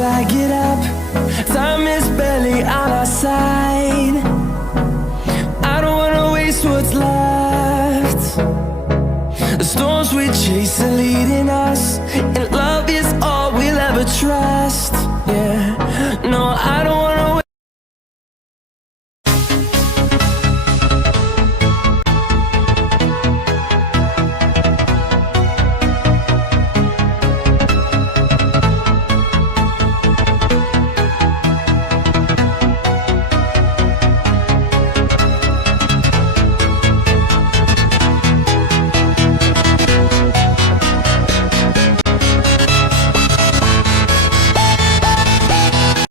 till I get up. Time is barely on our side. I don't wanna waste what's left. The storms we chase are leading us.